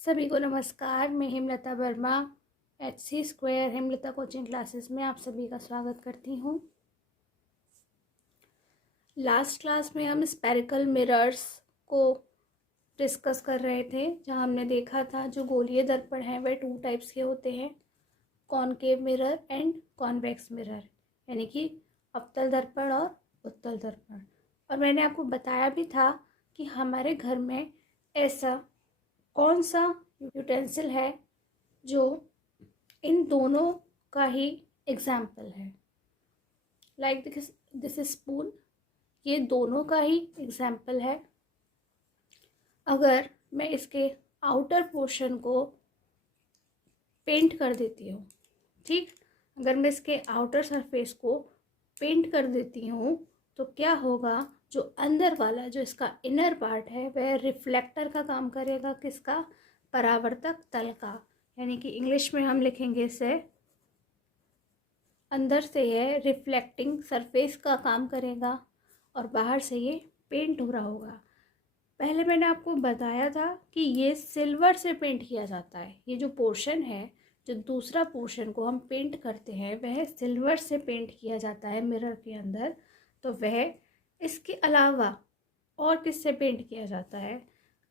सभी को नमस्कार। मैं Hemlata Verma HC² Hemlata coaching classes में आप सभी का स्वागत करती हूँ। लास्ट क्लास में हम स्पेरिकल मिरर्स को डिस्कस कर रहे थे, जहाँ हमने देखा था जो गोलीय दर्पण हैं वह 2 टाइप्स के होते हैं, concave mirror and convex mirror, यानी कि अवतल दर्पण और उत्तल दर्पण। और मैंने आपको बताया भी था कि हमारे घर में ऐसा कौन सा यूटेंसिल है जो इन दोनों का ही एग्जाम्पल है। लाइक दिस स्पून, ये दोनों का ही एग्जाम्पल है। अगर मैं इसके आउटर पोर्शन को पेंट कर देती हूँ, ठीक, अगर मैं इसके आउटर सरफेस को पेंट कर देती हूँ तो क्या होगा, जो अंदर वाला जो इसका इनर पार्ट है वह रिफ्लेक्टर का काम करेगा। किसका? परावर्तक तल का, यानी कि इंग्लिश में हम लिखेंगे इसे, अंदर से ये रिफ्लेक्टिंग सरफेस का काम करेगा और बाहर से ये पेंट हो रहा होगा। पहले मैंने आपको बताया था कि ये सिल्वर से पेंट किया जाता है। ये जो पोर्शन है, जो दूसरा पोर्शन को हम पेंट करते हैं, वह सिल्वर से पेंट किया जाता है मिरर के अंदर। तो वह इसके अलावा और किससे पेंट किया जाता है?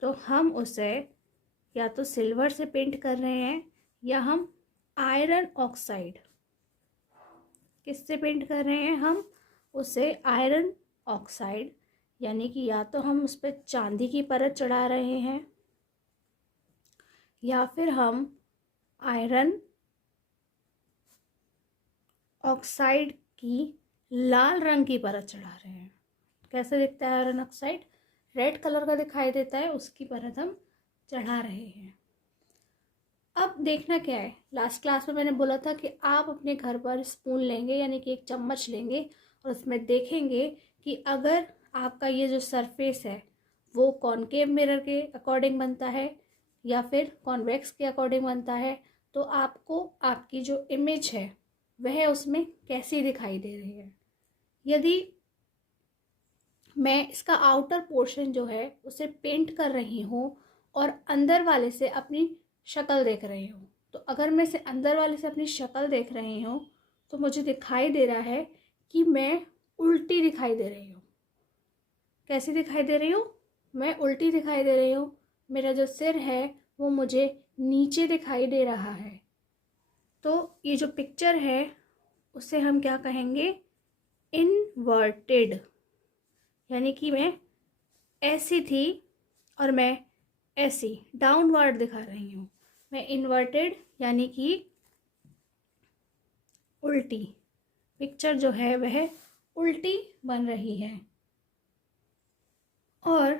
तो हम उसे या तो सिल्वर से पेंट कर रहे हैं या हम आयरन ऑक्साइड, किससे पेंट कर रहे हैं? हम उसे आयरन ऑक्साइड, यानी कि या तो हम उस पर चांदी की परत चढ़ा रहे हैं या फिर हम आयरन ऑक्साइड की लाल रंग की परत चढ़ा रहे हैं। कैसे दिखता है आयरन ऑक्साइड? रेड कलर का दिखाई देता है, उसकी परत हम चढ़ा रहे हैं। अब देखना क्या है, लास्ट क्लास में मैंने बोला था कि आप अपने घर पर स्पून लेंगे, यानी कि एक चम्मच लेंगे और उसमें देखेंगे कि अगर आपका ये जो सरफेस है वो कॉनकेव मिरर के अकॉर्डिंग बनता है या फिर कॉन्वेक्स के अकॉर्डिंग बनता है, तो आपको आपकी जो इमेज है वह उसमें कैसी दिखाई दे रही है। यदि मैं इसका आउटर पोर्शन जो है उसे पेंट कर रही हूँ और अंदर वाले से अपनी शक्ल देख रही हूँ, तो अगर मैं इसे अंदर वाले से अपनी शक्ल देख रही हूँ तो मुझे दिखाई दे रहा है कि मैं उल्टी दिखाई दे रही हूँ। कैसी दिखाई दे रही हूँ? मैं उल्टी दिखाई दे रही हूँ। मेरा जो सिर है वो मुझे नीचे दिखाई दे रहा है। तो ये जो पिक्चर है उसे हम क्या कहेंगे? इनवर्टेड, यानी कि मैं ऐसी थी और मैं ऐसी डाउनवर्ड दिखा रही हूँ। मैं इन्वर्टेड यानी कि उल्टी, पिक्चर जो है वह उल्टी बन रही है। और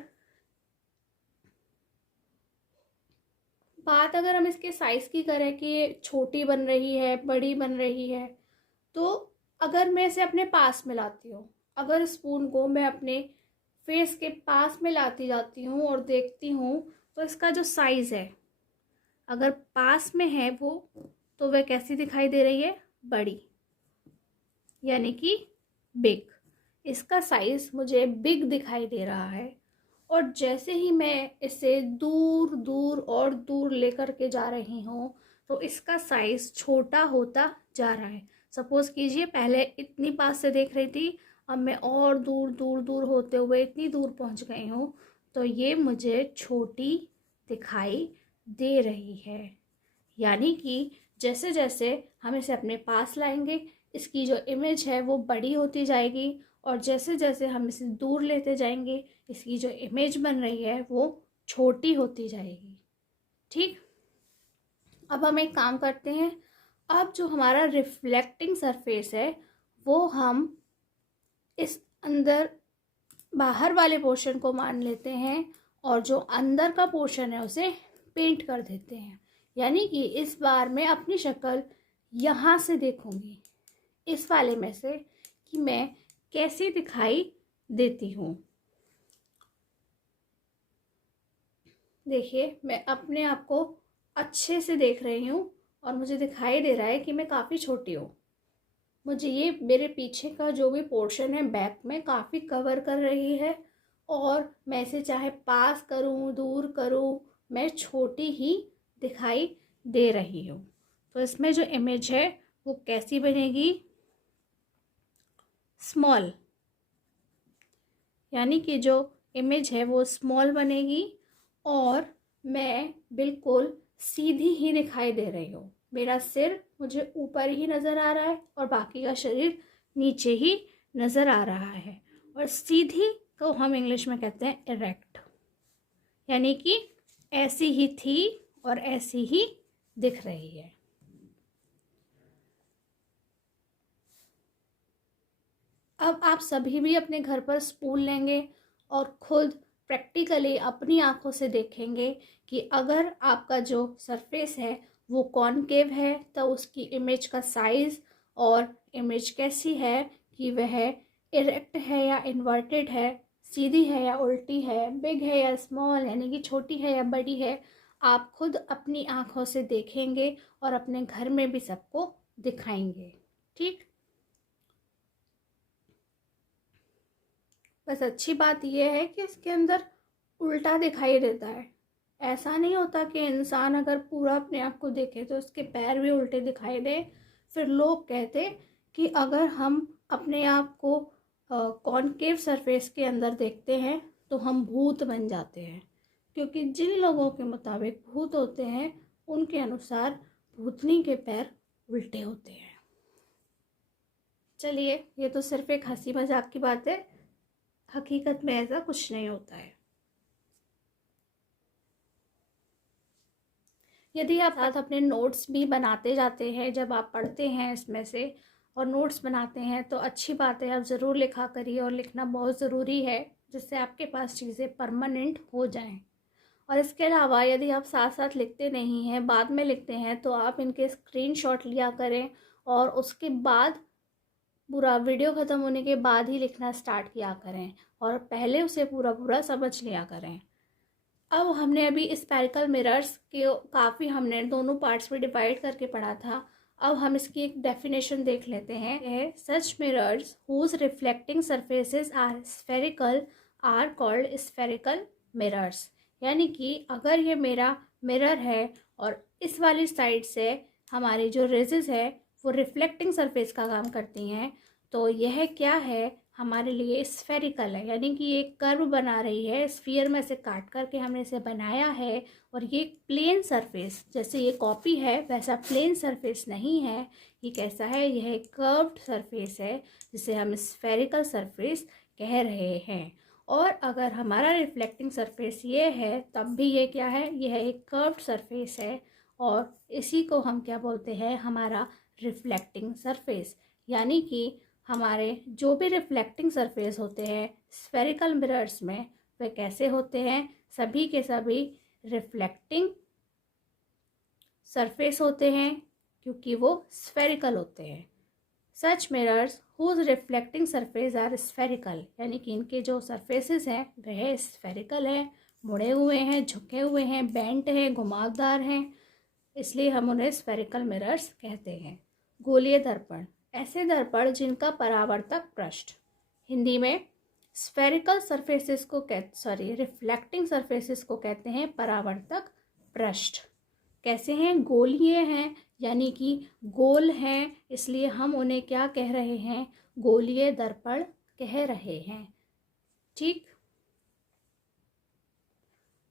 बात अगर हम इसके साइज़ की करें कि ये छोटी बन रही है, बड़ी बन रही है, तो अगर मैं इसे अपने पास में लाती हूँ, अगर स्पून को मैं अपने फेस के पास में लाती जाती हूँ और देखती हूँ, तो इसका जो साइज़ है, अगर पास में है वो, तो वह कैसी दिखाई दे रही है? बड़ी, यानी कि बिग। इसका साइज़ मुझे बिग दिखाई दे रहा है। और जैसे ही मैं इसे दूर दूर और दूर लेकर के जा रही हूँ तो इसका साइज़ छोटा होता जा रहा है। सपोज़ कीजिए पहले इतनी पास से देख रही थी, अब मैं और दूर दूर दूर होते हुए इतनी दूर पहुँच गई हूँ, तो ये मुझे छोटी दिखाई दे रही है। यानी कि जैसे जैसे हम इसे अपने पास लाएंगे, इसकी जो इमेज है वो बड़ी होती जाएगी और जैसे जैसे हम इसे दूर लेते जाएंगे, इसकी जो इमेज बन रही है वो छोटी होती जाएगी। ठीक, अब हम एक काम करते हैं। अब जो हमारा रिफ्लेक्टिंग सरफेस है वो हम इस अंदर बाहर वाले पोर्शन को मान लेते हैं और जो अंदर का पोर्शन है उसे पेंट कर देते हैं। यानी कि इस बार मैं अपनी शक्ल यहाँ से देखूंगी, इस वाले में से, कि मैं कैसी दिखाई देती हूँ। देखिए, मैं अपने आप को अच्छे से देख रही हूँ और मुझे दिखाई दे रहा है कि मैं काफ़ी छोटी हूँ। मुझे ये मेरे पीछे का जो भी पोर्शन है बैक में काफ़ी कवर कर रही है और मैं इसे चाहे पास करूँ, दूर करूँ, मैं छोटी ही दिखाई दे रही हूँ। तो इसमें जो इमेज है वो कैसी बनेगी? स्मॉल, यानी कि जो इमेज है वो स्मॉल बनेगी और मैं बिल्कुल सीधी ही दिखाई दे रही हूँ। मेरा सिर मुझे ऊपर ही नज़र आ रहा है और बाकी का शरीर नीचे ही नज़र आ रहा है। और सीधी को हम इंग्लिश में कहते हैं इरेक्ट, यानी कि ऐसी ही थी और ऐसी ही दिख रही है। अब आप सभी भी अपने घर पर स्पून लेंगे और खुद प्रैक्टिकली अपनी आंखों से देखेंगे कि अगर आपका जो सरफेस है वो कॉनकेव है तो उसकी इमेज का साइज़ और इमेज कैसी है कि वह इरेक्ट है या इन्वर्टेड है, सीधी है या उल्टी है, बिग है या स्मॉल, यानी कि छोटी है या बड़ी है। आप खुद अपनी आंखों से देखेंगे और अपने घर में भी सबको दिखाएंगे। ठीक, बस अच्छी बात यह है कि इसके अंदर उल्टा दिखाई देता है। ऐसा नहीं होता कि इंसान अगर पूरा अपने आप को देखे तो उसके पैर भी उल्टे दिखाई दे। फिर लोग कहते कि अगर हम अपने आप को कॉनकेव सरफेस के अंदर देखते हैं तो हम भूत बन जाते हैं, क्योंकि जिन लोगों के मुताबिक भूत होते हैं उनके अनुसार भूतनी के पैर उल्टे होते हैं। चलिए, ये तो सिर्फ एक हंसी मजाक की बात है, हकीकत में ऐसा कुछ नहीं होता है। यदि आप साथ अपने नोट्स भी बनाते जाते हैं, जब आप पढ़ते हैं इसमें से और नोट्स बनाते हैं तो अच्छी बात है, आप ज़रूर लिखा करिए। और लिखना बहुत ज़रूरी है जिससे आपके पास चीज़ें परमानेंट हो जाएं। और इसके अलावा यदि आप साथ साथ लिखते नहीं हैं, बाद में लिखते हैं, तो आप इनके स्क्रीनशॉट लिया करें और उसके बाद पूरा वीडियो ख़त्म होने के बाद ही लिखना स्टार्ट किया करें और पहले उसे पूरा पूरा समझ लिया करें। अब हमने अभी स्पेरिकल मिरर्स के काफ़ी हमने दोनों पार्ट्स में डिवाइड करके पढ़ा था। अब हम इसकी एक डेफिनेशन देख लेते हैं। है such mirrors whose reflecting surfaces are spherical are called spherical mirrors. यानी कि अगर ये मेरा मिरर है और इस वाली साइड से हमारी जो रेजेस है वो रिफ्लेक्टिंग सरफेस का काम करती हैं, तो यह क्या है, हमारे लिए स्फेरिकल है, यानी कि ये कर्व बना रही है। स्फीयर में से काट करके हमने इसे बनाया है और ये प्लेन सरफेस, जैसे ये कॉपी है वैसा प्लेन सरफेस नहीं है। ये कैसा है, यह एक कर्व्ड सरफेस है जिसे हम स्फेरिकल सरफेस कह रहे हैं। और अगर हमारा रिफ्लेक्टिंग सरफेस ये है तब भी ये क्या है, यह एक कर्व्ड सरफेस है और इसी को हम क्या बोलते हैं, हमारा रिफ्लेक्टिंग सरफेस। यानी कि हमारे जो भी रिफ्लेक्टिंग सरफेस होते हैं स्फेरिकल मिरर्स में वे कैसे होते हैं, सभी के सभी रिफ्लेक्टिंग सरफेस होते हैं क्योंकि वो स्फेरिकल होते हैं। Such mirrors whose reflecting surface are spherical, यानी कि इनके जो सरफेसेस हैं वह स्फेरिकल हैं, मुड़े हुए हैं, झुके हुए हैं, बेंट हैं, घुमावदार हैं, इसलिए हम उन्हें स्फेरिकल मिरर्स कहते हैं। गोलीय दर्पण, ऐसे दर्पण जिनका परावर्तक पृष्ठ, हिंदी में स्फेरिकल सरफेसेस को रिफ्लेक्टिंग सरफेसेस को कहते हैं परावर्तक पृष्ठ। कैसे हैं, गोलीय हैं, यानी कि गोल हैं, इसलिए हम उन्हें क्या कह रहे हैं, गोलीय दर्पण कह रहे हैं। ठीक,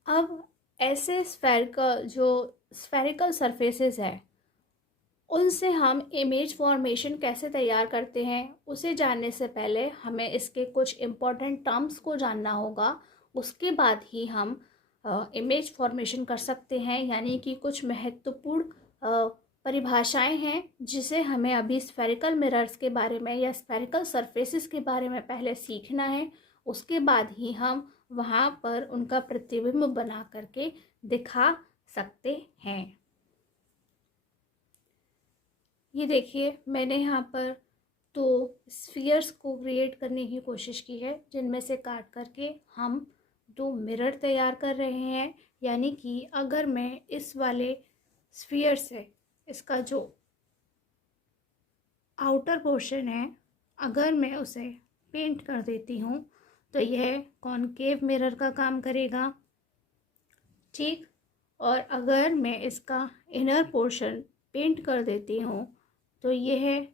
अब ऐसे स्फेरिकल सरफेसेस है उनसे हम इमेज फॉर्मेशन कैसे तैयार करते हैं उसे जानने से पहले हमें इसके कुछ इम्पोर्टेंट टर्म्स को जानना होगा। उसके बाद ही हम इमेज फॉर्मेशन कर सकते हैं, यानी कि कुछ महत्वपूर्ण परिभाषाएं हैं जिसे हमें अभी स्फेरिकल मिरर्स के बारे में या स्फेरिकल सरफेसेस के बारे में पहले सीखना है। उसके बाद ही हम वहाँ पर उनका प्रतिबिंब बना करके दिखा सकते हैं। ये देखिए, मैंने यहाँ पर दो स्फीयर्स को क्रिएट करने की कोशिश की है जिनमें से काट करके हम दो मिरर तैयार कर रहे हैं। यानी कि अगर मैं इस वाले स्फीयर से इसका जो आउटर पोर्शन है अगर मैं उसे पेंट कर देती हूँ तो यह कॉनकेव मिरर का काम करेगा। ठीक, और अगर मैं इसका इनर पोर्शन पेंट कर देती हूँ तो यह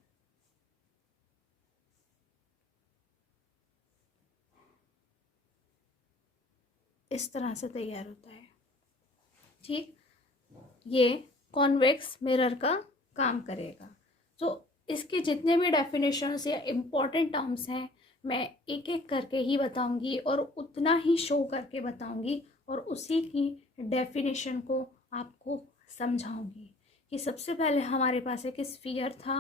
इस तरह से तैयार होता है। ठीक, ये कॉन्वेक्स मिरर का काम करेगा। तो इसके जितने भी डेफिनेशंस या इम्पॉर्टेंट टर्म्स हैं मैं एक एक करके ही बताऊंगी और उतना ही शो करके बताऊंगी और उसी की डेफिनेशन को आपको समझाऊंगी कि सबसे पहले हमारे पास एक स्फीयर था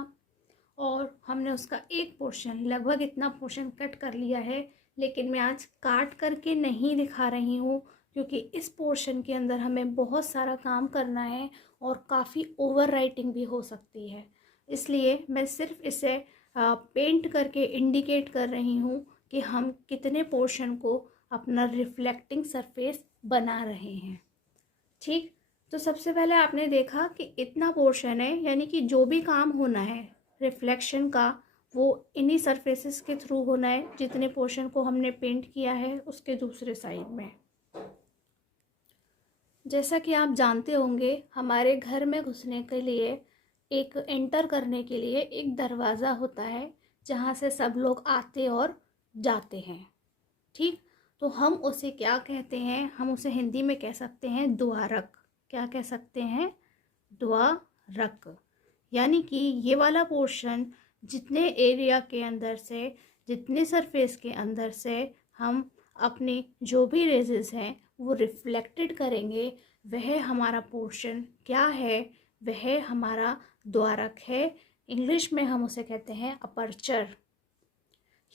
और हमने उसका एक पोर्शन, लगभग इतना पोर्शन कट कर लिया है, लेकिन मैं आज काट करके नहीं दिखा रही हूँ क्योंकि इस पोर्शन के अंदर हमें बहुत सारा काम करना है और काफ़ी ओवर राइटिंग भी हो सकती है। इसलिए मैं सिर्फ इसे पेंट करके इंडिकेट कर रही हूँ कि हम कितने पोर्शन को अपना रिफ्लेक्टिंग सरफेस बना रहे हैं। ठीक, तो सबसे पहले आपने देखा कि इतना पोर्शन है, यानी कि जो भी काम होना है रिफ्लेक्शन का वो इन्हीं सरफेसेस के थ्रू होना है जितने पोर्शन को हमने पेंट किया है उसके दूसरे साइड में। जैसा कि आप जानते होंगे हमारे घर में घुसने के लिए एक एंटर करने के लिए एक दरवाज़ा होता है जहाँ से सब लोग आते और जाते हैं। ठीक, तो हम उसे क्या कहते हैं, हम उसे हिंदी में कह सकते हैं द्वारक। क्या कह सकते हैं? द्वारक। यानी कि ये वाला पोर्शन जितने एरिया के अंदर से, जितने सरफेस के अंदर से हम अपने जो भी रेजेस हैं वो रिफ्लेक्टेड करेंगे, वह हमारा पोर्शन क्या है? वह हमारा द्वारक है। इंग्लिश में हम उसे कहते हैं अपर्चर।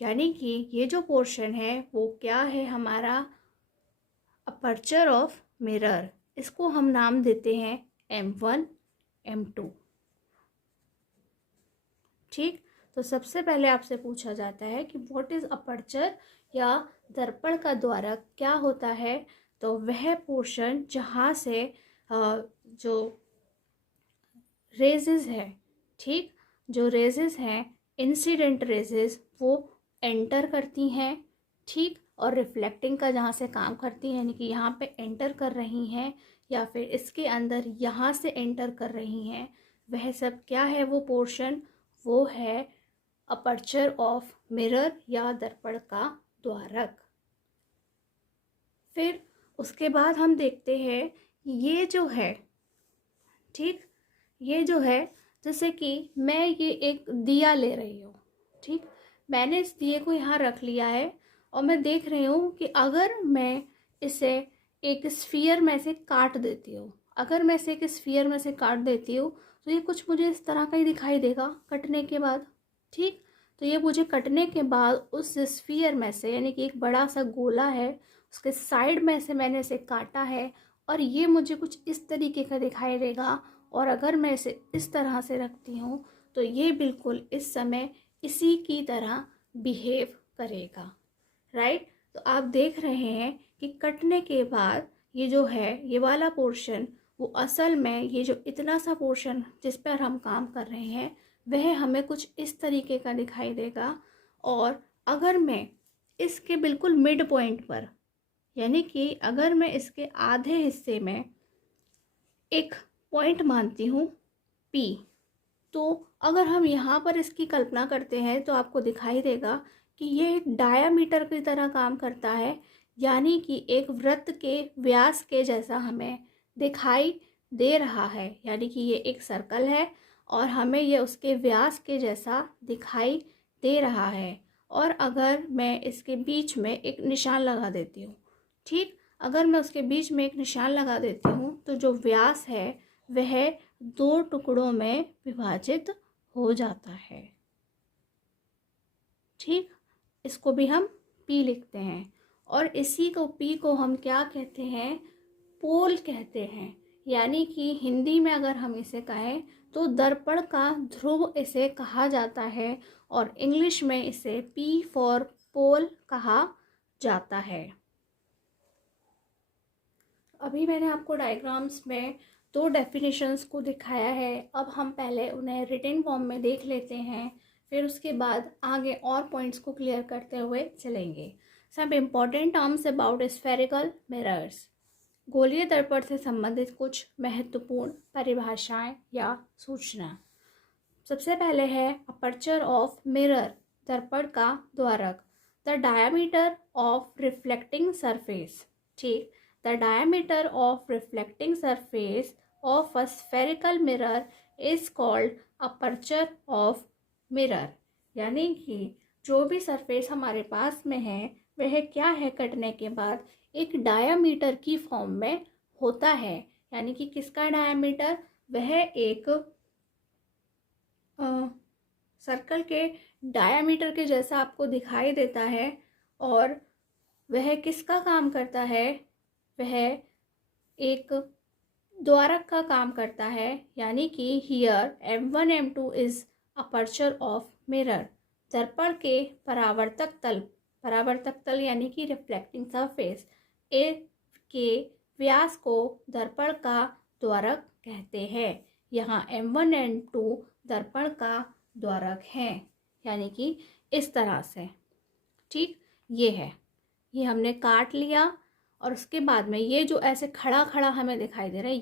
यानी कि ये जो पोर्शन है वो क्या है? हमारा अपर्चर ऑफ मिरर। इसको हम नाम देते हैं M1 M2। ठीक, तो सबसे पहले आपसे पूछा जाता है कि व्हाट इज़ अपर्चर या दर्पण का द्वारक क्या होता है? तो वह पोर्शन जहाँ से जो रेजेस है, ठीक, जो रेजेस हैं इंसिडेंट रेजेस वो एंटर करती हैं, ठीक, और रिफ्लेक्टिंग का जहाँ से काम करती हैं, यानी कि यहाँ पे एंटर कर रही हैं या फिर इसके अंदर यहाँ से एंटर कर रही हैं, वह सब क्या है? वो पोर्शन वो है अपर्चर ऑफ मिरर या दर्पण का द्वारक। फिर उसके बाद हम देखते हैं ये जो है, ठीक, ये जो है जैसे कि मैं ये एक दिया ले रही हूँ, ठीक, मैंने इस दिए को यहाँ रख लिया है और मैं देख रही हूँ कि अगर मैं इसे एक स्फीयर में से काट देती हूँ, अगर मैं इसे एक स्फीयर में से काट देती हूँ तो ये कुछ मुझे इस तरह का ही दिखाई देगा कटने के बाद। ठीक, तो ये मुझे कटने के बाद उस स्फीयर में से, यानी कि एक बड़ा सा गोला है उसके साइड में से मैंने इसे काटा है और ये मुझे कुछ इस तरीके का दिखाई देगा। और अगर मैं इसे इस तरह से रखती हूँ तो ये बिल्कुल इस समय इसी की तरह बिहेव करेगा। राइट, तो आप देख रहे हैं कि कटने के बाद ये जो है ये वाला पोर्शन वो असल में ये जो इतना सा पोर्शन जिस पर हम काम कर रहे हैं वह हमें कुछ इस तरीके का दिखाई देगा। और अगर मैं इसके बिल्कुल मिड पॉइंट पर, यानी कि अगर मैं इसके आधे हिस्से में एक पॉइंट मानती हूँ P, तो अगर हम यहाँ पर इसकी कल्पना करते हैं तो आपको दिखाई देगा कि ये एक डायामीटर की तरह काम करता है, यानी कि एक वृत्त के व्यास के जैसा हमें दिखाई दे रहा है। यानी कि ये एक सर्कल है और हमें ये उसके व्यास के जैसा दिखाई दे रहा है। और अगर मैं इसके बीच में एक निशान लगा देती हूँ, ठीक, अगर मैं उसके बीच में एक निशान लगा देती हूँ तो जो व्यास है वह 2 टुकड़ों में विभाजित हो जाता है। ठीक, इसको भी हम P लिखते हैं और इसी को P को हम क्या कहते हैं? पोल कहते हैं। यानी कि हिंदी में अगर हम इसे कहें तो दर्पण का ध्रुव इसे कहा जाता है और इंग्लिश में इसे P फॉर पोल कहा जाता है। अभी मैंने आपको डायग्राम्स में 2 डेफिनेशंस को दिखाया है। अब हम पहले उन्हें रिटन फॉर्म में देख लेते हैं, फिर उसके बाद आगे और पॉइंट्स को क्लियर करते हुए चलेंगे। सब important terms about spherical mirrors. गोलीय दर्पण से संबंधित कुछ महत्वपूर्ण परिभाषाएं या सूचना। सबसे पहले है अपर्चर ऑफ मिरर, दर्पण का द्वारक। The diameter of reflecting surface, ठीक, the diameter of reflecting surface of a spherical mirror is called aperture of mirror. यानी कि जो भी सरफेस हमारे पास में है वह क्या है, कटने के बाद एक डायामीटर की फॉर्म में होता है। यानी कि किसका डायामीटर, वह एक सर्कल के डायामीटर के जैसा आपको दिखाई देता है। और वह किसका काम करता है, वह एक द्वारक का काम करता है। यानी कि here M1 M2 is aperture of mirror. दर्पण के परावर्तक तल यानी कि रिफ्लेक्टिंग सरफेस ए के व्यास को दर्पण का द्वारक कहते हैं। यहाँ M1 M2 दर्पण का द्वारक है। यानी कि इस तरह से, ठीक, ये है, ये हमने काट लिया। और उसके बाद में ये जो ऐसे खड़ा खड़ा हमें दिखाई दे रहा है,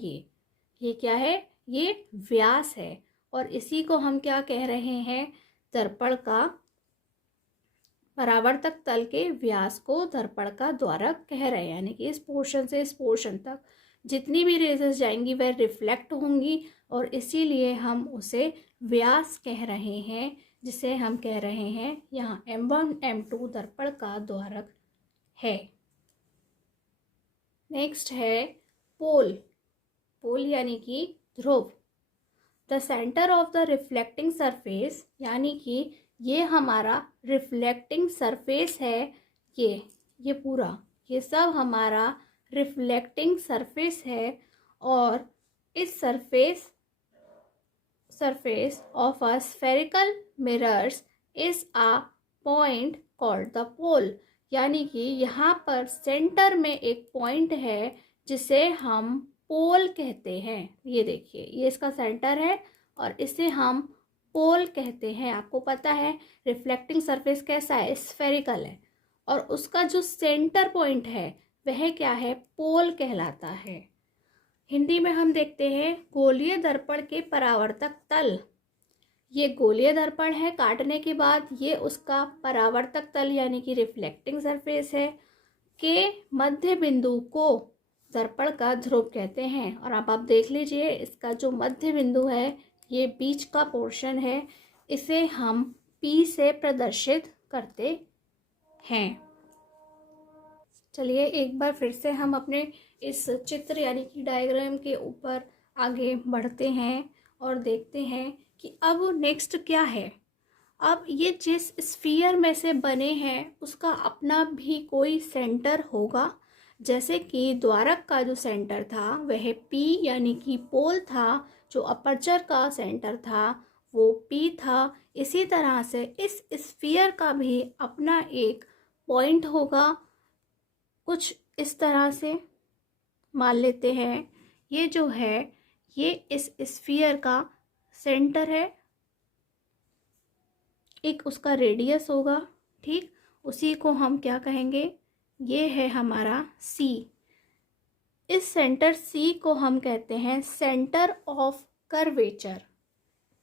ये क्या है, ये व्यास है। और इसी को हम क्या कह रहे हैं, दर्पण का परावर्तक तल के व्यास को दर्पण का द्वारक कह रहे हैं। यानी कि इस पोर्शन से इस पोर्शन तक जितनी भी रेजेस जाएंगी वह रिफ्लेक्ट होंगी, और इसीलिए हम उसे व्यास कह रहे हैं, जिसे हम कह रहे हैं यहाँ M1 M2 दर्पण का द्वारक है। नेक्स्ट है पोल। पोल यानी कि ध्रुव। The centre of the reflecting surface, यानी कि ये हमारा रिफ्लेक्टिंग सरफेस है। ये पूरा, ये सब हमारा रिफ्लेक्टिंग सरफेस है। और इस surface of a spherical mirrors is a point called the pole. यानी कि यहाँ पर सेंटर में एक पॉइंट है जिसे हम पोल कहते हैं। ये देखिए, ये इसका सेंटर है और इसे हम पोल कहते हैं। आपको पता है रिफ्लेक्टिंग सरफेस कैसा है, स्फेरिकल है, और उसका जो सेंटर पॉइंट है वह क्या है, पोल कहलाता है। हिंदी में हम देखते हैं गोलीय दर्पण के परावर्तक तल। ये गोलीय दर्पण है, काटने के बाद ये उसका परावर्तक तल यानी कि रिफ्लेक्टिंग सरफेस है, के मध्य बिंदु को दर्पण का ध्रुव कहते हैं। और अब आप देख लीजिए, इसका जो मध्य बिंदु है, ये बीच का पोर्शन है, इसे हम P से प्रदर्शित करते हैं। चलिए एक बार फिर से हम अपने इस चित्र यानी कि डायग्राम के ऊपर आगे बढ़ते हैं और देखते हैं कि अब नेक्स्ट क्या है। अब ये जिस स्फीयर में से बने हैं उसका अपना भी कोई सेंटर होगा। जैसे कि द्वारक का जो सेंटर था वह P यानी कि पोल था, जो अपर्चर का सेंटर था वो P था। इसी तरह से इस स्फीयर का भी अपना एक पॉइंट होगा। कुछ इस तरह से मान लेते हैं, ये जो है ये इस स्फीयर का सेंटर है, एक उसका रेडियस होगा, ठीक, उसी को हम क्या कहेंगे, ये है हमारा C। इस सेंटर C को हम कहते हैं सेंटर ऑफ कर्वेचर,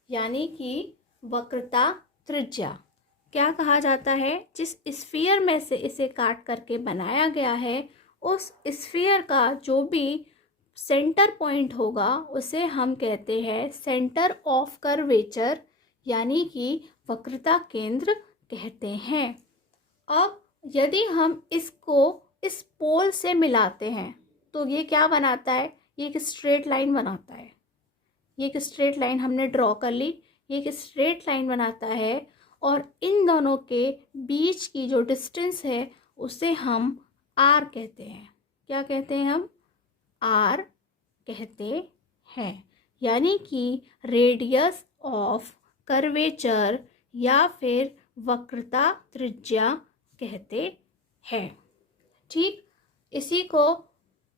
यानी कि वक्रता त्रिज्या। क्या कहा जाता है, जिस स्फीयर में से इसे काट करके बनाया गया है उस स्फीयर का जो भी सेंटर पॉइंट होगा उसे हम कहते हैं सेंटर ऑफ कर्वेचर, यानी कि वक्रता केंद्र कहते हैं। अब यदि हम इसको इस पोल से मिलाते हैं तो ये क्या बनाता है, ये एक स्ट्रेट लाइन बनाता है। ये एक स्ट्रेट लाइन हमने ड्रॉ कर ली, ये एक स्ट्रेट लाइन बनाता है। और इन दोनों के बीच की जो डिस्टेंस है उसे हम R कहते हैं। क्या कहते हैं हम, R कहते हैं। यानी कि रेडियस ऑफ कर्वेचर या फिर वक्रता त्रिज्या कहते हैं। ठीक, इसी को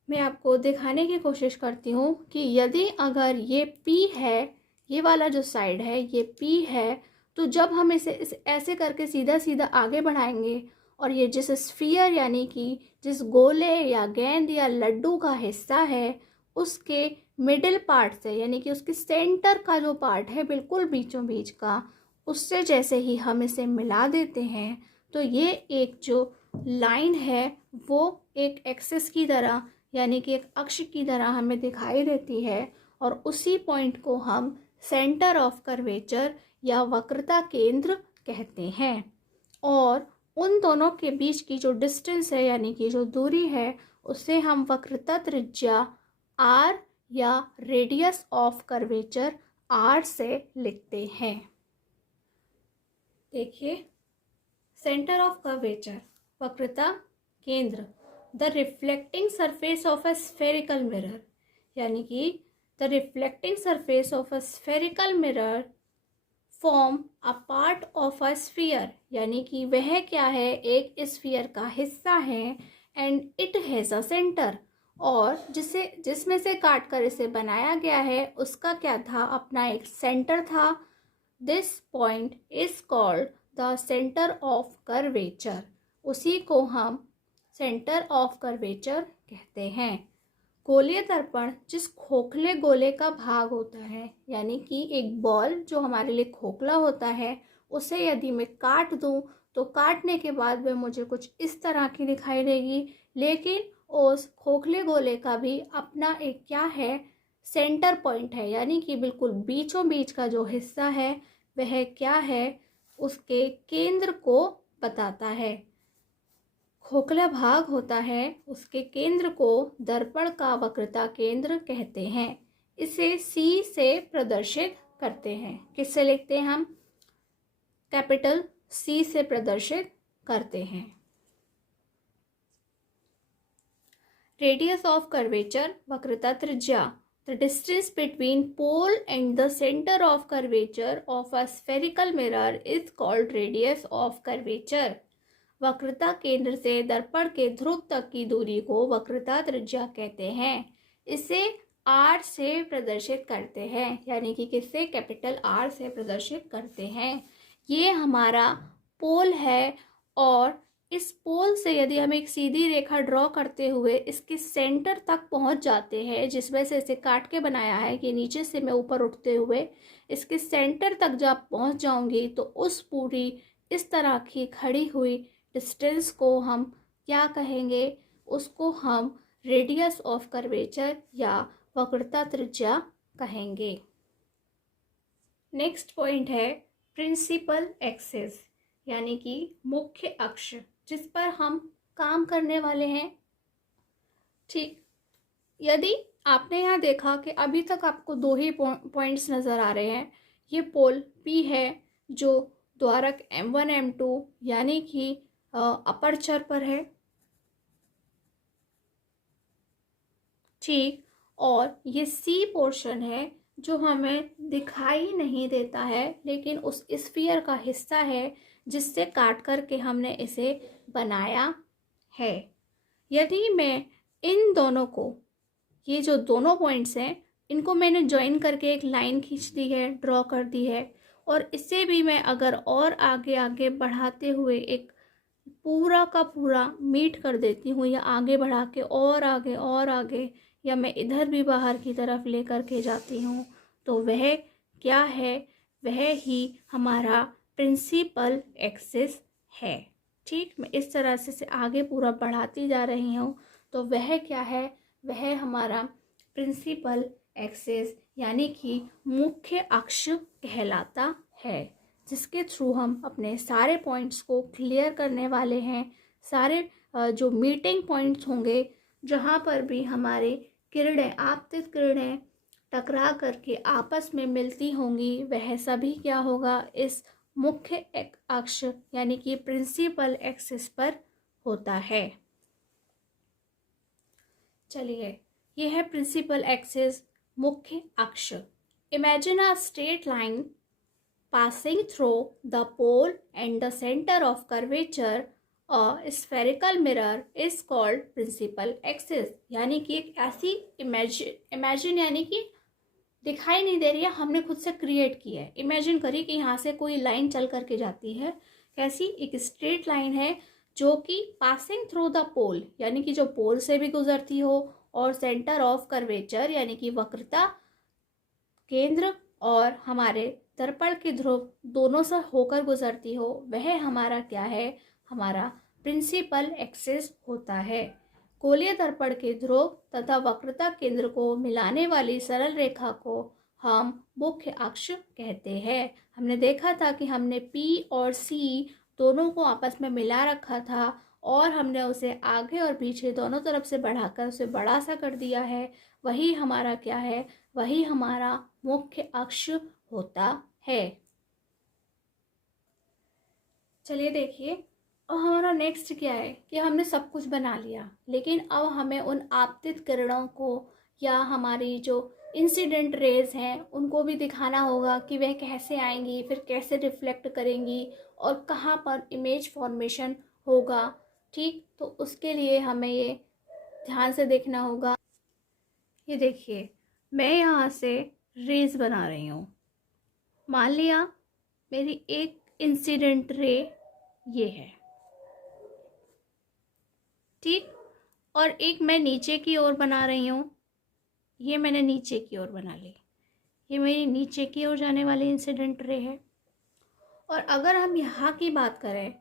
मैं आपको दिखाने की कोशिश करती हूँ कि यदि अगर ये P है, ये वाला जो साइड है ये P है, तो जब हम इसे ऐसे करके सीधा सीधा आगे बढ़ाएंगे और ये जिस स्फीयर यानी कि जिस गोले या गेंद या लड्डू का हिस्सा है उसके मिडिल पार्ट से यानी कि उसके सेंटर का जो पार्ट है बिल्कुल बीचों बीच का, उससे जैसे ही हम इसे मिला देते हैं तो ये एक जो लाइन है वो एक एक्सिस की तरह यानी कि एक अक्ष की तरह हमें दिखाई देती है और उसी पॉइंट को हम सेंटर ऑफ कर्वेचर या वक्रता केंद्र कहते हैं। और उन दोनों के बीच की जो डिस्टेंस है यानी कि जो दूरी है उसे हम वक्रता त्रिज्या आर या रेडियस ऑफ कर्वेचर आर से लिखते हैं। देखिए, सेंटर ऑफ कर्वेचर वक्रता केंद्र, the reflecting surface of a spherical mirror यानी कि the reflecting surface of a spherical mirror form a part of a sphere यानी कि वह क्या है, एक स्फीयर का हिस्सा है and it has a centre, और जिसमें से काट कर इसे बनाया गया है उसका क्या था, अपना एक सेंटर था। This point is called the centre of curvature, उसी को हम सेंटर ऑफ कर्वेचर कहते हैं। गोलीय दर्पण जिस खोखले गोले का भाग होता है यानी कि एक बॉल जो हमारे लिए खोखला होता है उसे यदि मैं काट दूं तो काटने के बाद वह मुझे कुछ इस तरह की दिखाई देगी, लेकिन उस खोखले गोले का भी अपना एक क्या है, सेंटर पॉइंट है यानी कि बिल्कुल बीचों बीच का जो हिस्सा है वह क्या है, उसके केंद्र को बताता है। खोखला भाग होता है उसके केंद्र को दर्पण का वक्रता केंद्र कहते हैं। इसे सी से प्रदर्शित करते हैं। किससे लिखते हैं हम, कैपिटल सी से प्रदर्शित करते हैं। रेडियस ऑफ कर्वेचर वक्रता त्रिज्या, the distance between pole and the centre of curvature of a spherical mirror is called radius of curvature. वक्रता केंद्र से दर्पण के ध्रुव तक की दूरी को वक्रता त्रिज्या कहते हैं। इसे आर से प्रदर्शित करते हैं यानी कि किससे, कैपिटल आर से प्रदर्शित करते हैं। ये हमारा पोल है और इस पोल से यदि हम एक सीधी रेखा ड्रॉ करते हुए इसके सेंटर तक पहुंच जाते हैं, जिसमें से इसे काट के बनाया है कि नीचे से मैं ऊपर उठते हुए इसके सेंटर तक जब पहुंच जाऊंगी तो उस पूरी इस तरह की खड़ी हुई डिस्टेंस को हम क्या कहेंगे, उसको हम रेडियस ऑफ कर्वेचर या वक्रता त्रिज्या कहेंगे। नेक्स्ट पॉइंट है प्रिंसिपल एक्सिस यानी कि मुख्य अक्ष, जिस पर हम काम करने वाले हैं। ठीक, यदि आपने यहाँ देखा कि अभी तक आपको दो ही पॉइंट्स नज़र आ रहे हैं। ये पोल P है जो द्वारक M1 M2 यानी कि अपर्चर पर है। ठीक, और ये C पोर्शन है जो हमें दिखाई नहीं देता है लेकिन उस स्फीयर का हिस्सा है जिससे काट करके हमने इसे बनाया है। यदि मैं इन दोनों को, ये जो दोनों पॉइंट्स हैं, इनको मैंने ज्वाइन करके एक लाइन खींच दी है, ड्रॉ कर दी है, और इसे भी मैं अगर और आगे आगे बढ़ाते हुए एक पूरा का पूरा मीट कर देती हूँ या आगे बढ़ा के और आगे या मैं इधर भी बाहर की तरफ ले करके जाती हूँ तो वह क्या है, वह ही हमारा प्रिंसिपल एक्सिस है। ठीक, मैं इस तरह से आगे पूरा बढ़ाती जा रही हूँ तो वह क्या है, वह हमारा प्रिंसिपल एक्सिस यानी कि मुख्य अक्ष कहलाता है, जिसके थ्रू हम अपने सारे पॉइंट्स को क्लियर करने वाले हैं। सारे जो मीटिंग पॉइंट्स होंगे जहाँ पर भी हमारे किरणें, आपतित किरणें टकरा करके आपस में मिलती होंगी, वह सभी क्या होगा, इस मुख्य अक्ष यानी कि प्रिंसिपल एक्सिस पर होता है। चलिए, यह है प्रिंसिपल एक्सिस, मुख्य अक्ष। Imagine a straight line passing through the pole and the center of curvature, a spherical mirror is called principal axis। यानी कि एक ऐसी इमेजिन यानी कि दिखाई नहीं दे रही है, हमने खुद से क्रिएट की है। इमेजिन करिए कि यहाँ से कोई लाइन चल करके जाती है, कैसी, एक स्ट्रेट लाइन है जो कि पासिंग थ्रू द पोल यानी कि जो पोल से भी गुजरती हो, और सेंटर ऑफ कर्वेचर यानी कि वक्रता केंद्र और हमारे दर्पण के ध्रुव दोनों से होकर गुजरती हो, वह हमारा क्या है, हमारा प्रिंसिपल एक्सिस होता है। गोलीय दर्पण के ध्रुव तथा वक्रता केंद्र को मिलाने वाली सरल रेखा को हम मुख्य अक्ष कहते हैं। हमने देखा था कि हमने P और C दोनों को आपस में मिला रखा था और हमने उसे आगे और पीछे दोनों तरफ से बढ़ाकर उसे बड़ा सा कर दिया है। वही हमारा क्या है, वही हमारा मुख्य अक्ष होता है। चलिए देखिए, अब हमारा नेक्स्ट क्या है कि हमने सब कुछ बना लिया, लेकिन अब हमें उन आपतित किरणों को या हमारी जो इंसिडेंट रेज हैं उनको भी दिखाना होगा कि वह कैसे आएंगी, फिर कैसे रिफ्लेक्ट करेंगी और कहाँ पर इमेज फॉर्मेशन होगा। ठीक, तो उसके लिए हमें ये ध्यान से देखना होगा। ये देखिए, मैं यहाँ से रेज बना रही हूँ। मान लिया मेरी एक इंसिडेंट रे ये है, ठीक, और एक मैं नीचे की ओर बना रही हूँ। ये मैंने नीचे की ओर बना ली, ये मेरी नीचे की ओर जाने वाली इंसिडेंट रे है। और अगर हम यहाँ की बात करें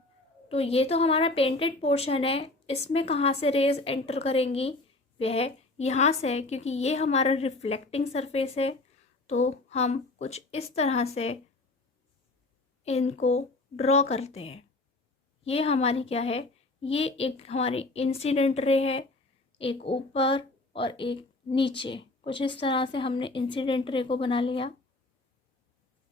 तो ये तो हमारा पेंटेड पोर्शन है, इसमें कहाँ से रेज एंटर करेंगी, वह यहाँ से, क्योंकि ये हमारा रिफ्लेक्टिंग सरफेस है। तो हम कुछ इस तरह से इनको ड्रॉ करते हैं। ये हमारी क्या है, ये एक हमारी इंसिडेंट रे है, एक ऊपर और एक नीचे। कुछ इस तरह से हमने इंसिडेंट रे को बना लिया।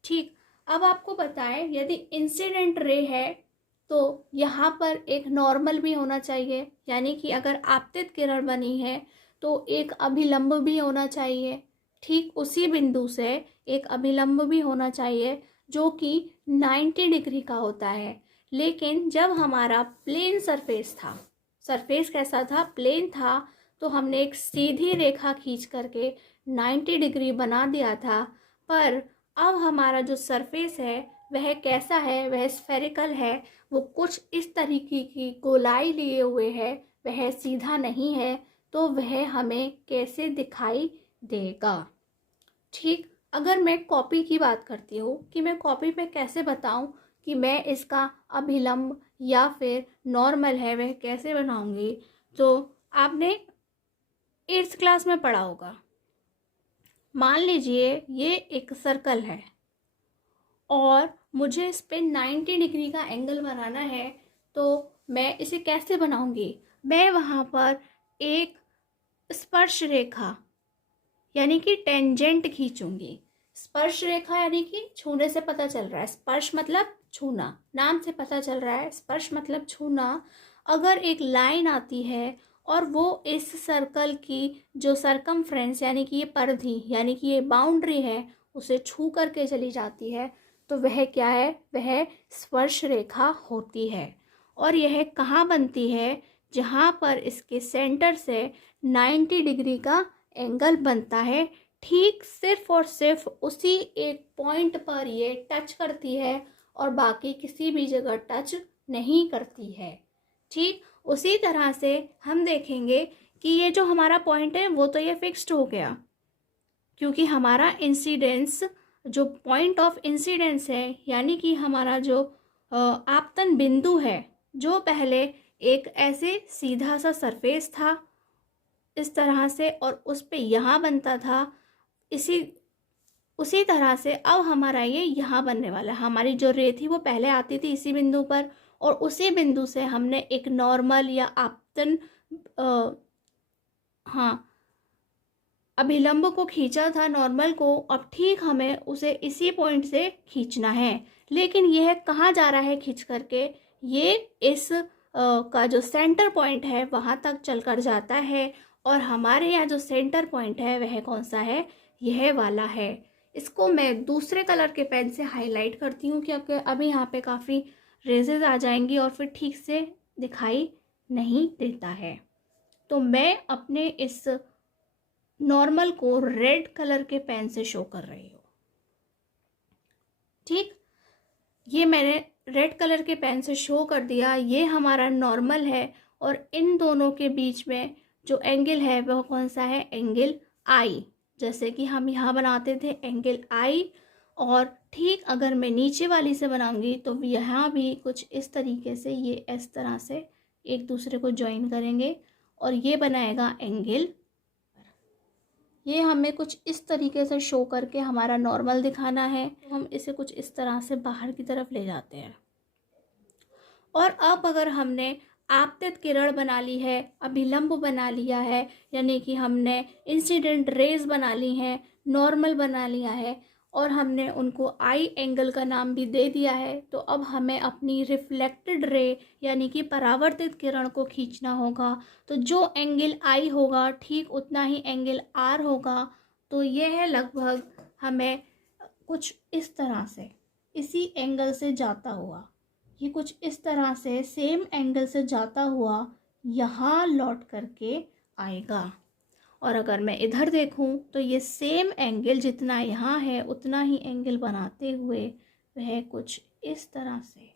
ठीक, अब आपको पता है यदि इंसिडेंट रे है तो यहाँ पर एक नॉर्मल भी होना चाहिए, यानी कि अगर आपतित किरण बनी है तो एक अभिलंब भी होना चाहिए। ठीक उसी बिंदु से एक अभिलंब भी होना चाहिए जो कि 90 डिग्री का होता है। लेकिन जब हमारा प्लेन सरफेस था, सरफेस कैसा था, प्लेन था, तो हमने एक सीधी रेखा खींच करके 90 डिग्री बना दिया था। पर अब हमारा जो सरफेस है वह कैसा है, वह स्फेरिकल है, वो कुछ इस तरीके की गोलाई लिए हुए है, वह सीधा नहीं है। तो वह हमें कैसे दिखाई देगा। ठीक, अगर मैं कॉपी की बात करती हूँ कि मैं कॉपी पे कैसे बताऊँ कि मैं इसका अभिलंब या फिर नॉर्मल है वह कैसे बनाऊँगी, तो आपने 8th क्लास में पढ़ा होगा। मान लीजिए ये एक सर्कल है और मुझे इस पे 90 डिग्री का एंगल बनाना है, तो मैं इसे कैसे बनाऊंगी, मैं वहाँ पर एक स्पर्श रेखा यानी कि टेंजेंट खींचूंगी। स्पर्श रेखा यानी कि छूने से पता चल रहा है, स्पर्श मतलब छूना, नाम से पता चल रहा है, स्पर्श मतलब छूना। अगर एक लाइन आती है और वो इस सर्कल की जो सरकमफ्रेंस यानी कि ये परिधि यानी कि ये बाउंड्री है उसे छू करके चली जाती है, तो वह क्या है, वह स्पर्श रेखा होती है। और यह कहाँ बनती है, जहाँ पर इसके सेंटर से 90 डिग्री का एंगल बनता है। ठीक सिर्फ और सिर्फ उसी एक पॉइंट पर ये टच करती है और बाकी किसी भी जगह टच नहीं करती है। ठीक उसी तरह से हम देखेंगे कि ये जो हमारा पॉइंट है वो तो ये फिक्स्ड हो गया, क्योंकि हमारा इंसिडेंस जो पॉइंट ऑफ इंसिडेंस है यानी कि हमारा जो आपतन बिंदु है, जो पहले एक ऐसे सीधा सा सरफेस था इस तरह से और उस पे यहाँ बनता था, उसी तरह से अब हमारा ये यहाँ बनने वाला है। हमारी जो रे थी वो पहले आती थी इसी बिंदु पर और उसी बिंदु से हमने एक नॉर्मल या आपतन अभिलंब को खींचा था, नॉर्मल को। अब ठीक हमें उसे इसी पॉइंट से खींचना है, लेकिन यह कहाँ जा रहा है खींच करके, ये इस का जो सेंटर पॉइंट है वहाँ तक चलकर जाता है। और हमारे यहाँ जो सेंटर पॉइंट है वह कौन सा है, यह वाला है। इसको मैं दूसरे कलर के पेन से हाईलाइट करती हूँ क्योंकि अभी यहाँ पे काफ़ी रेजेस आ जाएंगी और फिर ठीक से दिखाई नहीं देता है। तो मैं अपने इस नॉर्मल को रेड कलर के पेन से शो कर रही हूँ। ठीक, ये मैंने रेड कलर के पेन से शो कर दिया, ये हमारा नॉर्मल है। और इन दोनों के बीच में जो एंगल है वह कौन सा है, एंगल आई। जैसे कि हम यहाँ बनाते थे एंगल आई, और ठीक अगर मैं नीचे वाली से बनाऊंगी तो यहाँ भी कुछ इस तरीके से ये इस तरह से एक दूसरे को ज्वाइन करेंगे और ये बनाएगा एंगल। ये हमें कुछ इस तरीके से शो करके हमारा नॉर्मल दिखाना है, तो हम इसे कुछ इस तरह से बाहर की तरफ ले जाते हैं। और अब अगर हमने आपतित किरण बना ली है, अभिलंब बना लिया है, यानी कि हमने इंसिडेंट रेज बना ली हैं, नॉर्मल बना लिया है, और हमने उनको आई एंगल का नाम भी दे दिया है, तो अब हमें अपनी रिफ्लेक्टेड रे यानी कि परावर्तित किरण को खींचना होगा। तो जो एंगल आई होगा ठीक उतना ही एंगल आर होगा। तो यह है लगभग हमें कुछ इस तरह से इसी एंगल से जाता हुआ, ये कुछ इस तरह से सेम एंगल से जाता हुआ यहाँ लौट करके आएगा। और अगर मैं इधर देखूं तो ये सेम एंगल जितना यहाँ है उतना ही एंगल बनाते हुए वह कुछ इस तरह से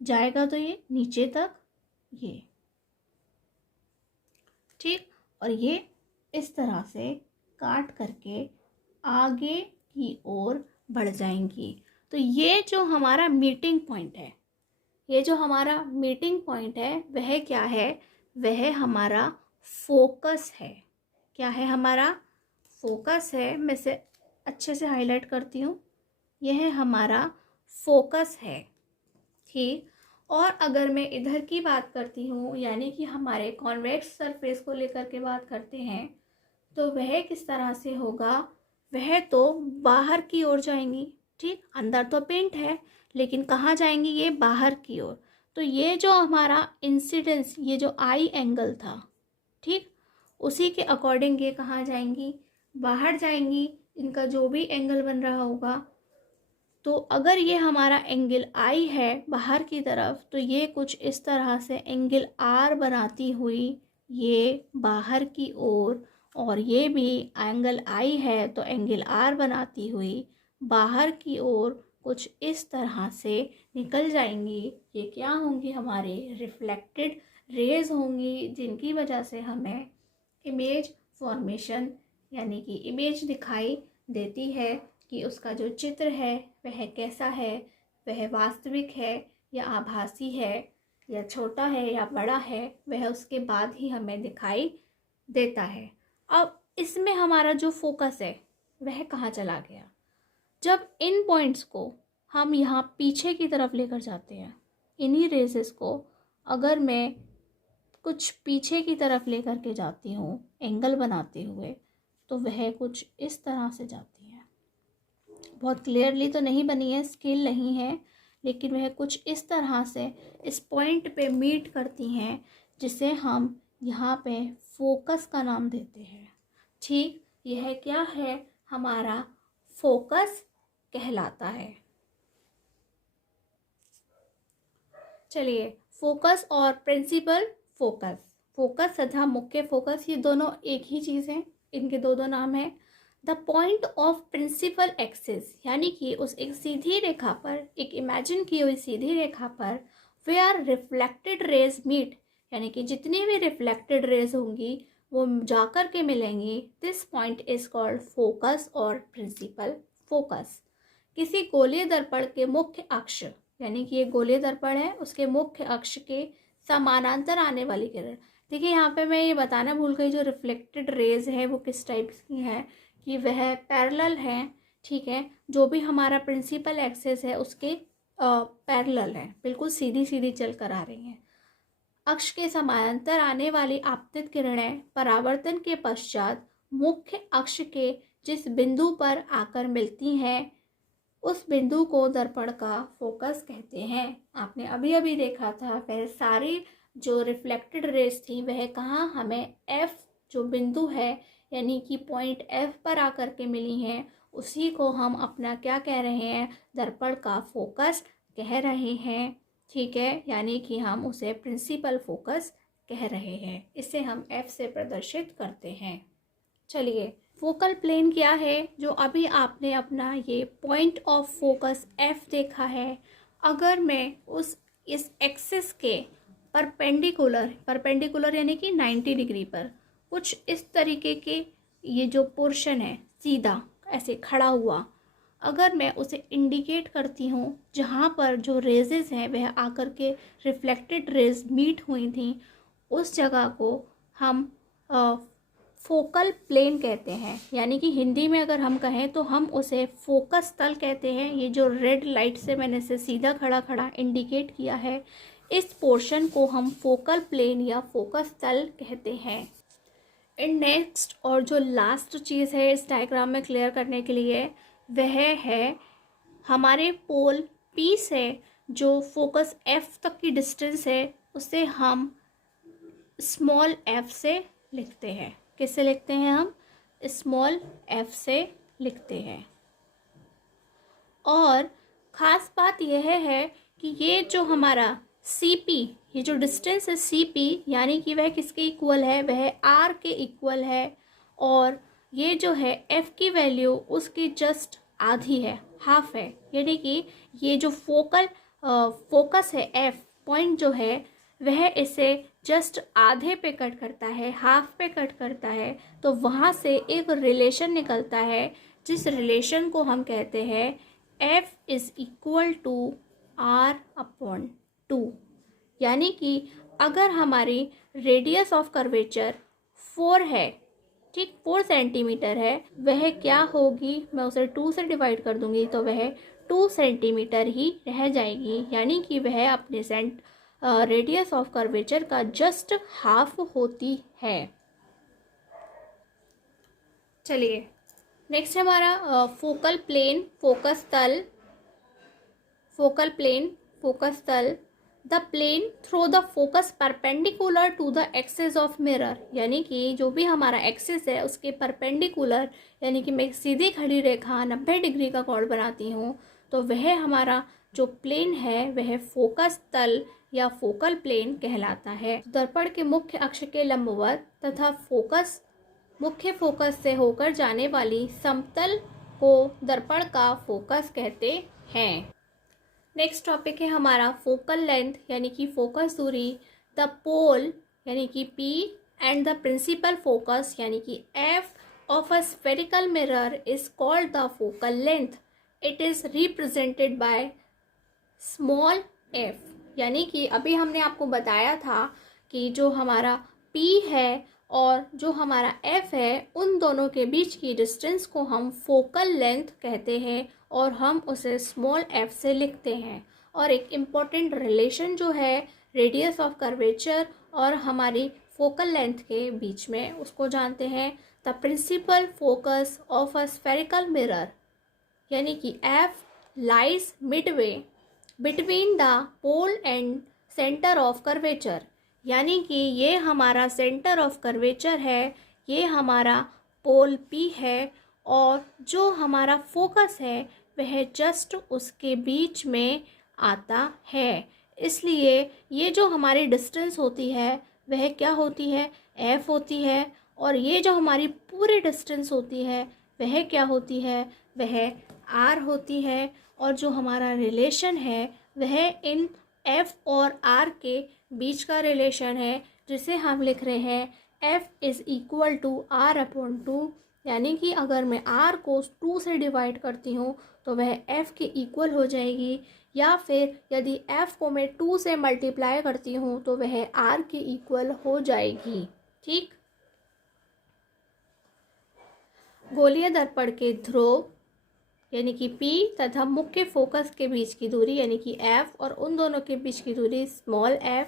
जाएगा, तो ये नीचे तक ये ठीक, और ये इस तरह से काट करके आगे की ओर बढ़ जाएंगी। तो ये जो हमारा मीटिंग पॉइंट है, ये जो हमारा मीटिंग पॉइंट है वह क्या है, वह हमारा फोकस है। क्या है, हमारा फोकस है। मैं इसे अच्छे से हाईलाइट करती हूँ, यह हमारा फोकस है, ठीक। और अगर मैं इधर की बात करती हूँ, यानी कि हमारे कॉन्वेक्स सरफेस को लेकर के बात करते हैं, तो वह किस तरह से होगा, वह तो बाहर की ओर जाएंगी, ठीक। अंदर तो पेंट है लेकिन कहाँ जाएंगी, ये बाहर की ओर। तो ये जो हमारा इंसिडेंस, ये जो आई एंगल था, ठीक, उसी के अकॉर्डिंग ये कहाँ जाएंगी, बाहर जाएंगी। इनका जो भी एंगल बन रहा होगा, तो अगर ये हमारा एंगल आई है बाहर की तरफ, तो ये कुछ इस तरह से एंगल आर बनाती हुई ये बाहर की ओर, और ये भी एंगल आई है तो एंगल आर बनाती हुई बाहर की ओर कुछ इस तरह से निकल जाएंगी। ये क्या होंगी, हमारे रिफ्लेक्टेड रेज होंगी, जिनकी वजह से हमें इमेज फॉर्मेशन यानी कि इमेज दिखाई देती है कि उसका जो चित्र है वह कैसा है, वह वास्तविक है या आभासी है, या छोटा है या बड़ा है, वह उसके बाद ही हमें दिखाई देता है। अब इसमें हमारा जो फोकस है वह कहाँ चला गया, जब इन पॉइंट्स को हम यहाँ पीछे की तरफ लेकर जाते हैं, इन्हीं रेसेस को अगर मैं कुछ पीछे की तरफ लेकर के जाती हूँ एंगल बनाते हुए, तो वह कुछ इस तरह से जाती है। बहुत क्लियरली तो नहीं बनी है, स्केल नहीं है, लेकिन वह कुछ इस तरह से इस पॉइंट पे मीट करती हैं, जिसे हम यहाँ पे फोकस का नाम देते हैं, ठीक। यह क्या है, हमारा फोकस कहलाता है। चलिए, फोकस और प्रिंसिपल फोकस, फोकस तथा मुख्य फोकस, ये दोनों एक ही चीज़ है, इनके दो दो नाम हैं। The point of principal axis, यानी कि उस एक सीधी रेखा पर, एक इमेजिन की हुई सीधी रेखा पर, वेयर रिफ्लेक्टेड रेज मीट, यानी कि जितनी भी रिफ्लेक्टेड रेज होंगी वो जाकर के मिलेंगी, this point is called focus और प्रिंसिपल फोकस। किसी गोलीय दर्पण के मुख्य अक्ष, यानी कि ये गोलीय दर्पण है, उसके मुख्य अक्ष के समानांतर आने वाली किरण। देखिए यहाँ पे मैं ये बताना भूल गई, जो रिफ्लेक्टेड रेज है वो किस टाइप की है, कि वह पैरेलल है, ठीक है। जो भी हमारा प्रिंसिपल एक्सिस है उसके पैरेलल है, बिल्कुल सीधी सीधी चल कर आ रही हैं। अक्ष के समानांतर आने वाली आपतित किरणें परावर्तन के पश्चात मुख्य अक्ष के जिस बिंदु पर आकर मिलती हैं, उस बिंदु को दर्पण का फोकस कहते हैं। आपने अभी अभी देखा था, वह सारी जो रिफ्लेक्टेड रेज थी वह कहाँ हमें एफ जो बिंदु है, यानी कि पॉइंट एफ पर आकर के मिली हैं, उसी को हम अपना क्या कह रहे हैं, दर्पण का फोकस कह रहे हैं, ठीक है। यानी कि हम उसे प्रिंसिपल फोकस कह रहे हैं, इसे हम एफ से प्रदर्शित करते हैं। चलिए, फोकल प्लेन क्या है, जो अभी आपने अपना ये पॉइंट ऑफ फोकस एफ देखा है, अगर मैं इस एक्सिस के परपेंडिकुलर यानी कि 90 डिग्री पर कुछ इस तरीके के ये जो पोर्शन है सीधा ऐसे खड़ा हुआ, अगर मैं उसे इंडिकेट करती हूँ जहाँ पर जो रेजेस हैं वह आकर के रिफ्लेक्टेड रेज मीट हुई थी, उस जगह को हम फोकल प्लेन कहते हैं। यानी कि हिंदी में अगर हम कहें तो हम उसे फोकस तल कहते हैं। ये जो रेड लाइट से मैंने इसे सीधा खड़ा खड़ा इंडिकेट किया है, इस पोर्शन को हम फोकल प्लेन या फोकस तल कहते हैं। एंड नेक्स्ट और जो लास्ट चीज़ है इस डायग्राम में क्लियर करने के लिए, वह है हमारे पोल P से जो फोकस F तक की डिस्टेंस है उसे हम स्मॉल f से लिखते हैं। किससे लिखते हैं? हम स्मॉल f से लिखते हैं। और ख़ास बात यह है कि ये जो हमारा CP, ये जो डिस्टेंस है CP, यानी कि वह किसके इक्वल है? वह R के इक्वल है। और ये जो है F की वैल्यू उसकी जस्ट आधी है, हाफ है। यानी कि ये जो फोकस है F पॉइंट जो है वह इसे जस्ट आधे पे कट करता है, हाफ पे कट करता है। तो वहाँ से एक रिलेशन निकलता है जिस रिलेशन को हम कहते हैं F is equal to R/2। यानी कि अगर हमारी रेडियस ऑफ कर्वेचर 4 है, ठीक 4 सेंटीमीटर है, वह क्या होगी? मैं उसे 2 से डिवाइड कर दूंगी तो वह 2 सेंटीमीटर ही रह जाएगी। यानी कि वह अपने रेडियस ऑफ कर्वेचर का जस्ट हाफ होती है। चलिए नेक्स्ट हमारा फोकल प्लेन फोकस तल। The plane through the focus perpendicular to the axis of mirror. यानी कि जो भी हमारा एक्सिस है उसके परपेंडिकुलर, यानी कि मैं सीधी खड़ी रेखा 90 डिग्री का कोण बनाती हूँ, तो वह हमारा जो प्लेन है वह फोकस तल या फोकल प्लेन कहलाता है। दर्पण के मुख्य अक्ष के लंबवत तथा मुख्य फोकस से होकर जाने वाली समतल को दर्पण का फोकस कहते हैं। नेक्स्ट टॉपिक है हमारा फोकल लेंथ यानी कि फोकस दूरी। द पोल यानी कि P and the principal focus यानी कि F of a spherical mirror is called the focal length. It is represented by small f। यानी कि अभी हमने आपको बताया था कि जो हमारा P है और जो हमारा F है, उन दोनों के बीच की डिस्टेंस को हम फोकल लेंथ कहते हैं और हम उसे स्मॉल f से लिखते हैं। और एक इम्पॉर्टेंट रिलेशन जो है रेडियस ऑफ कर्वेचर और हमारी फोकल लेंथ के बीच में, उसको जानते हैं the principal focus of a spherical mirror. यानी कि F lies midway between the pole and centre of curvature. यानी कि ये हमारा सेंटर ऑफ कर्वेचर है, ये हमारा पोल P है और जो हमारा फोकस है वह जस्ट उसके बीच में आता है। इसलिए ये जो हमारी डिस्टेंस होती है वह क्या होती है? F होती है। और ये जो हमारी पूरी डिस्टेंस होती है वह क्या होती है? वह R होती है। और जो हमारा रिलेशन है वह इन F और R के बीच का रिलेशन है, जिसे हम लिख रहे हैं F is equal to R/2। यानी कि अगर मैं R को 2 से डिवाइड करती हूँ तो वह F के इक्वल हो जाएगी, या फिर यदि F को मैं 2 से मल्टीप्लाई करती हूँ तो वह R के इक्वल हो जाएगी। ठीक। गोलीय दर्पण के ध्रुव यानी कि P तथा मुख्य फोकस के बीच की दूरी यानी कि F और उन दोनों के बीच की दूरी स्मॉल f,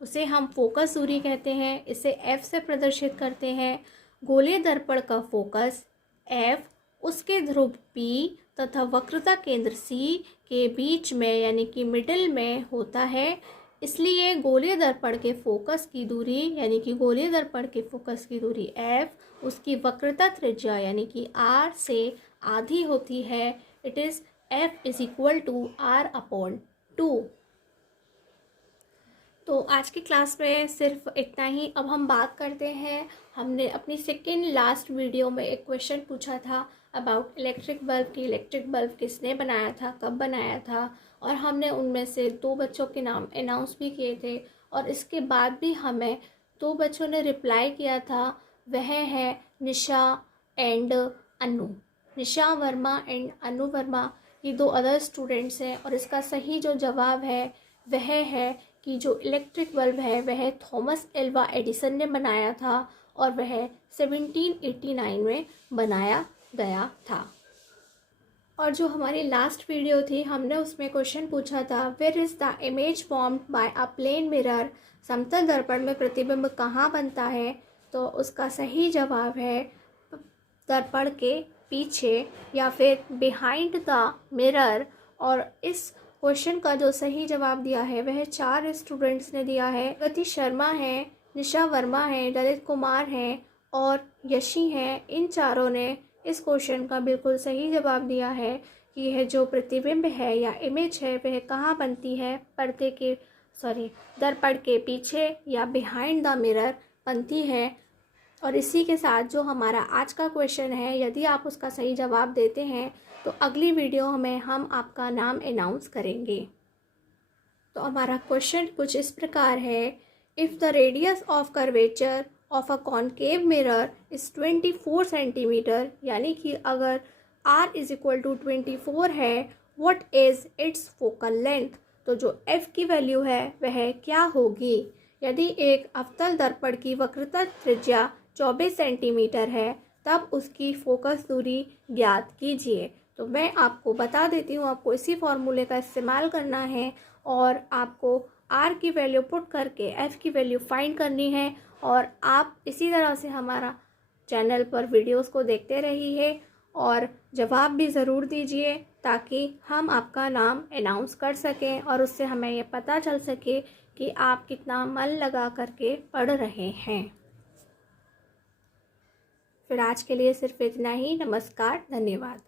उसे हम फोकस दूरी कहते हैं। इसे F से प्रदर्शित करते हैं। गोलीय दर्पण का फोकस F, उसके ध्रुव P तथा वक्रता केंद्र C के बीच में यानी कि मिडिल में होता है। इसलिए गोलीय दर्पण के फोकस की दूरी यानी कि गोलीय दर्पण के फोकस की दूरी F, उसकी वक्रता त्रिज्या यानी कि R से आधी होती है। It is F is equal to R/2। तो आज की क्लास में सिर्फ इतना ही। अब हम बात करते हैं, हमने अपनी सेकेंड लास्ट वीडियो में एक क्वेश्चन पूछा था अबाउट इलेक्ट्रिक बल्ब की। इलेक्ट्रिक बल्ब किसने बनाया था, कब बनाया था, और हमने उनमें से 2 बच्चों के नाम अनाउंस भी किए थे, और इसके बाद भी हमें 2 बच्चों ने रिप्लाई किया था। वह है निशा एंड अनु। निशा वर्मा एंड अनु वर्मा, ये 2 अदर स्टूडेंट्स हैं। और इसका सही जो जवाब है वह है कि जो इलेक्ट्रिक बल्ब है वह थॉमस एल्वा एडिसन ने बनाया था, और वह 1789 में बनाया गया था। और जो हमारी लास्ट वीडियो थी, हमने उसमें क्वेश्चन पूछा था, where is the image formed by a plane mirror. समतल दर्पण में प्रतिबिंब कहाँ बनता है? तो उसका सही जवाब है दर्पण के पीछे, या फिर बिहाइंड द मिरर। और इस क्वेश्चन का जो सही जवाब दिया है वह 4 स्टूडेंट्स ने दिया है। गति शर्मा है, निशा वर्मा है, ललित कुमार हैं और यशी हैं। इन चारों ने इस क्वेश्चन का बिल्कुल सही जवाब दिया है कि यह जो प्रतिबिंब है या इमेज है वह कहाँ बनती है? दर्पण के पीछे या बिहाइंड द मिरर बनती है। और इसी के साथ जो हमारा आज का क्वेश्चन है, यदि आप उसका सही जवाब देते हैं तो अगली वीडियो में हम आपका नाम अनाउंस करेंगे। तो हमारा क्वेश्चन कुछ इस प्रकार है, if the radius of curvature of a concave mirror is 24 centimetre, यानी कि अगर r इज इक्वल टू 24 है, what is it's focal length. तो जो f की वैल्यू है वह क्या होगी? यदि एक अवतल दर्पण की वक्रता त्रिज्या 24 सेंटीमीटर है तब उसकी फोकस दूरी ज्ञात कीजिए। तो मैं आपको बता देती हूँ, आपको इसी फॉर्मूले का इस्तेमाल करना है और आपको r की वैल्यू पुट करके f की वैल्यू फाइंड करनी है। और आप इसी तरह से हमारा चैनल पर वीडियोस को देखते रहिए और जवाब भी ज़रूर दीजिए, ताकि हम आपका नाम अनाउंस कर सकें और उससे हमें ये पता चल सके कि आप कितना मन लगा करके पढ़ रहे हैं। फिर आज के लिए सिर्फ इतना ही। नमस्कार, धन्यवाद।